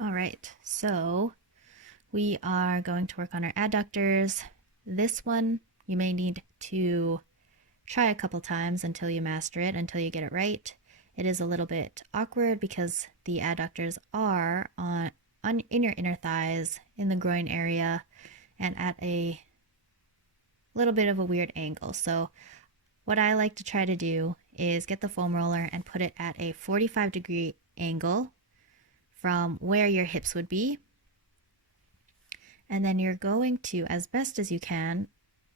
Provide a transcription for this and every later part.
All right, so we are going to work on our adductors. This one you may need to try a couple times until you master it, until you get it right. It is a little bit awkward because the adductors are on in your inner thighs, in the groin area, and at a little bit of a weird angle. So what I like to try to do is get the foam roller and put it at a 45-degree angle from where your hips would be. And then you're going to, as best as you can,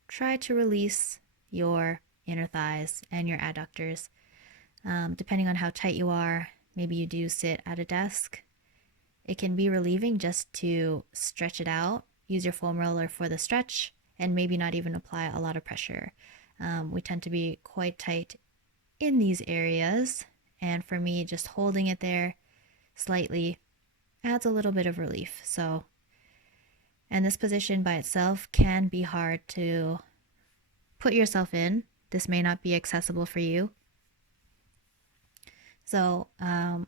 try to release your inner thighs and your adductors. Depending on how tight you are, maybe you do sit at a desk. It can be relieving just to stretch it out. Use your foam roller for the stretch and maybe not even apply a lot of pressure. We tend to be quite tight in these areas, and for me, just holding it there slightly adds a little bit of relief. So, and this position by itself can be hard to put yourself in. This may not be accessible for you. So, I'm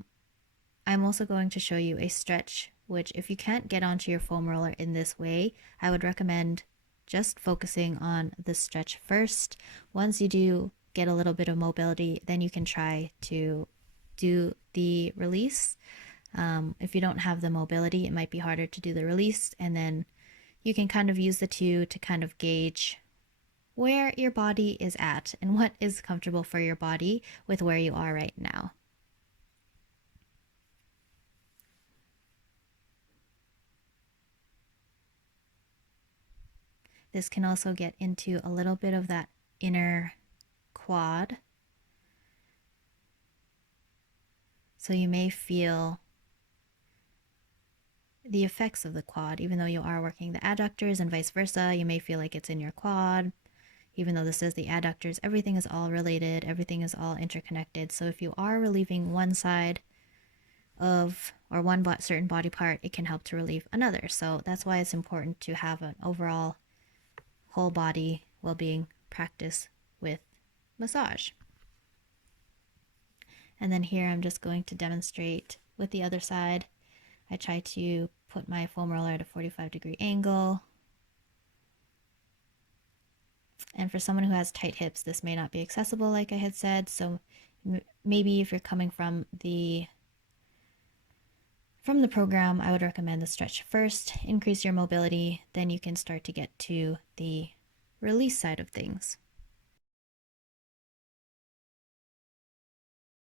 also going to show you a stretch, which if you can't get onto your foam roller in this way, I would recommend just focusing on the stretch first. Once you do get a little bit of mobility, then you can try to do the release. If you don't have the mobility, it might be harder to do the release, and then you can kind of use the two to kind of gauge where your body is at and what is comfortable for your body with where you are right now. This can also get into a little bit of that inner quad. So you may feel the effects of the quad, even though you are working the adductors, and vice versa. You may feel like it's in your quad, even though this is the adductors. Everything is all related, everything is all interconnected. So if you are relieving one side of or one certain body part, it can help to relieve another. So that's why it's important to have an overall whole body well-being practice with massage. And then here I'm just going to demonstrate with the other side. I try to put my foam roller at a 45-degree angle. And for someone who has tight hips, this may not be accessible, like I had said. So maybe if you're coming from the program, I would recommend the stretch first, increase your mobility, then you can start to get to the release side of things.